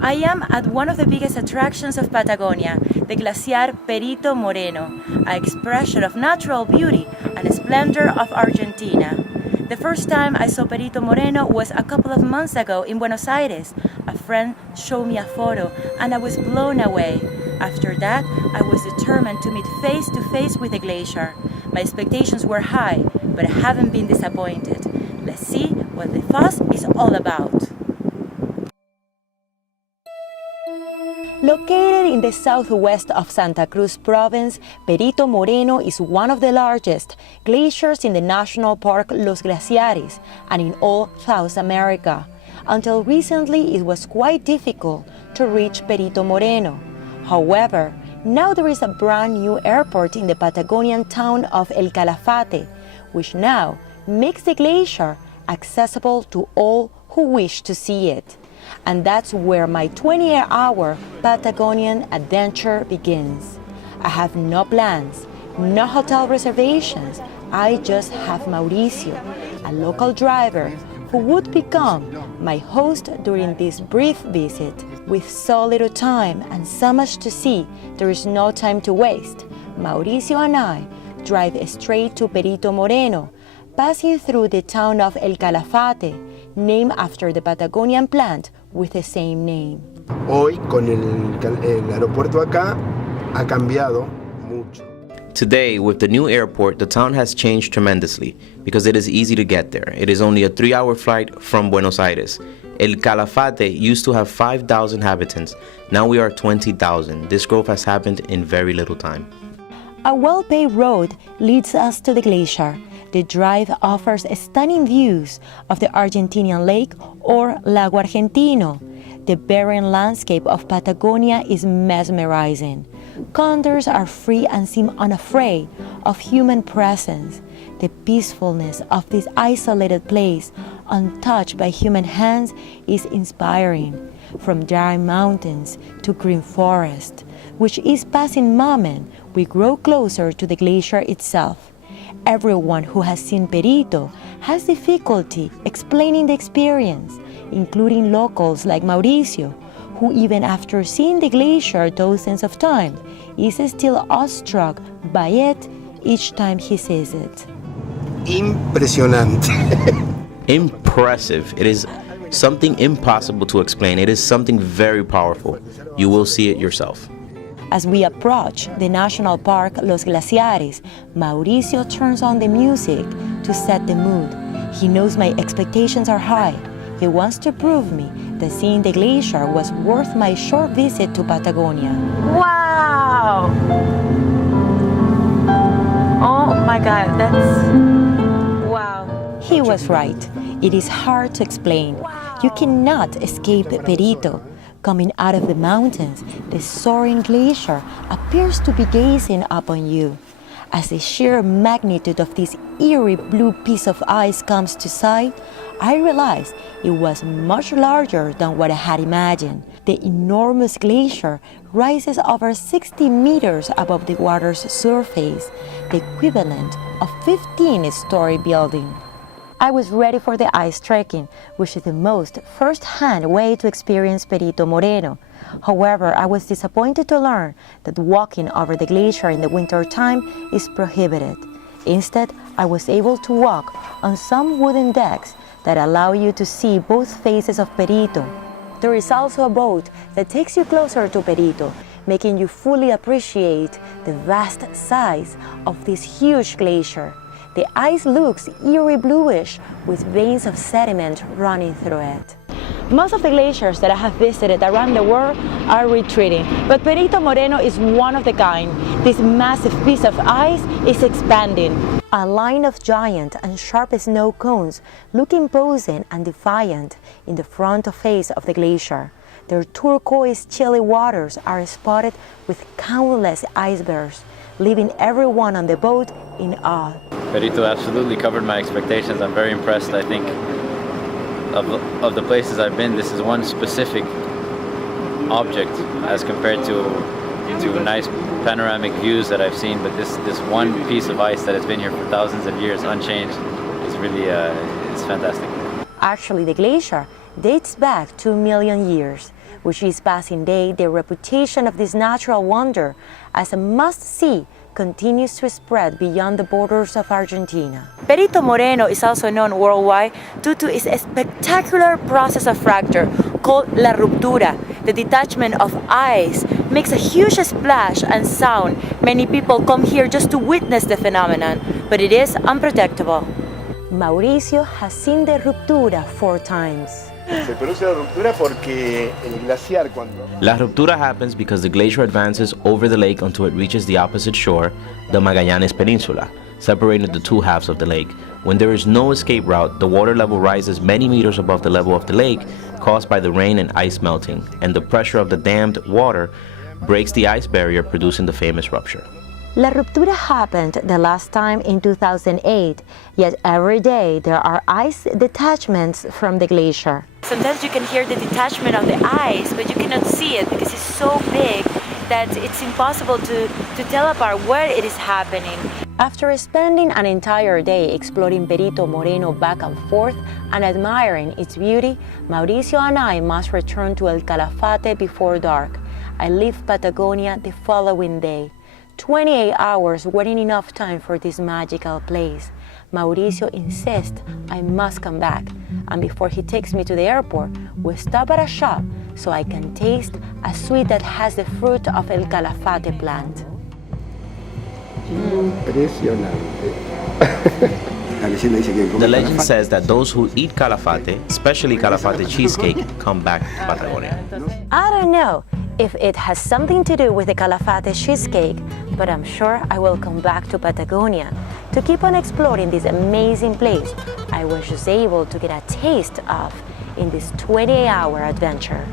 I am at one of the biggest attractions of Patagonia, the glacier Perito Moreno, an expression of natural beauty and splendor of Argentina. The first time I saw Perito Moreno was a couple of months ago in Buenos Aires. A friend showed me a photo and I was blown away. After that, I was determined to meet face to face with the glacier. My expectations were high, but I haven't been disappointed. Let's see what the fuss is all about. Located in the southwest of Santa Cruz province, Perito Moreno is one of the largest glaciers in the National Park Los Glaciares and in all South America. Until recently, it was quite difficult to reach Perito Moreno. However, now there is a brand new airport in the Patagonian town of El Calafate, which now makes the glacier accessible to all who wish to see it. And that's where my 20-hour Patagonian adventure begins. I have no plans, no hotel reservations. I just have Mauricio, a local driver who would become my host during this brief visit. With so little time and so much to see, there is no time to waste. Mauricio and I drive straight to Perito Moreno, passing through the town of El Calafate, named after the Patagonian plant with the same name. Hoy, con el aeropuerto acá, ha cambiado mucho. Today, with the new airport, the town has changed tremendously because it is easy to get there. It is only a 3-hour flight from Buenos Aires. El Calafate used to have 5,000 inhabitants. Now we are 20,000. This growth has happened in very little time. A well-paved road leads us to the glacier. The drive offers stunning views of the Argentinian lake or Lago Argentino. The barren landscape of Patagonia is mesmerizing. Condors are free and seem unafraid of human presence. The peacefulness of this isolated place, untouched by human hands, is inspiring. From dry mountains to green forest, which is passing moment, we grow closer to the glacier itself. Everyone who has seen Perito has difficulty explaining the experience, including locals like Mauricio, who even after seeing the glacier dozens of times, is still awestruck by it each time he sees it. Impresionante. Impressive. It is something impossible to explain. It is something very powerful. You will see it yourself. As we approach the national park Los Glaciares, Mauricio turns on the music to set the mood. He knows my expectations are high. He wants to prove me that seeing the glacier was worth my short visit to Patagonia. Wow! Oh my God, that's... wow. He was right. It is hard to explain. You cannot escape Perito. Coming out of the mountains, the soaring glacier appears to be gazing upon you. As the sheer magnitude of this eerie blue piece of ice comes to sight, I realized it was much larger than what I had imagined. The enormous glacier rises over 60 meters above the water's surface, the equivalent of a 15-story building. I was ready for the ice trekking, which is the most first-hand way to experience Perito Moreno. However, I was disappointed to learn that walking over the glacier in the winter time is prohibited. Instead, I was able to walk on some wooden decks that allow you to see both faces of Perito. There is also a boat that takes you closer to Perito, making you fully appreciate the vast size of this huge glacier. The ice looks eerie bluish with veins of sediment running through it. Most of the glaciers that I have visited around the world are retreating, but Perito Moreno is one of the kind. This massive piece of ice is expanding. A line of giant and sharp snow cones look imposing and defiant in the front face of the glacier. Their turquoise chilly waters are spotted with countless icebergs, leaving everyone on the boat in awe. Perito absolutely covered my expectations. I'm very impressed. I think of the places I've been, this is one specific object as compared to nice panoramic views that I've seen, but this one piece of ice that has been here for thousands of years unchanged is really it's fantastic. Actually, the glacier dates back 2 million years, which is passing day. The reputation of this natural wonder as a must-see continues to spread beyond the borders of Argentina. Perito Moreno is also known worldwide due to its spectacular process of fracture called la ruptura. The detachment of ice makes a huge splash and sound. Many people come here just to witness the phenomenon, but it is unpredictable. Mauricio has seen the ruptura 4 times. Se produce la ruptura porque el glaciar cuando... La ruptura happens because the glacier advances over the lake until it reaches the opposite shore, the Magallanes Peninsula, separating the 2 halves of the lake. When there is no escape route, the water level rises many meters above the level of the lake, caused by the rain and ice melting, and the pressure of the dammed water breaks the ice barrier, producing the famous rupture. La ruptura happened the last time in 2008, yet every day there are ice detachments from the glacier. Sometimes you can hear the detachment of the ice, but you cannot see it because it's so big that it's impossible to tell apart where it is happening. After spending an entire day exploring Perito Moreno back and forth and admiring its beauty, Mauricio and I must return to El Calafate before dark. I leave Patagonia the following day. 28 hours weren't enough time for this magical place. Mauricio insists I must come back, and before he takes me to the airport, we stop at a shop so I can taste a sweet that has the fruit of El Calafate plant. Impresionante. The legend says that those who eat calafate, especially calafate cheesecake, come back to Patagonia. I don't know if it has something to do with the Calafate cheesecake, but I'm sure I will come back to Patagonia to keep on exploring this amazing place I was just able to get a taste of in this 28-hour adventure.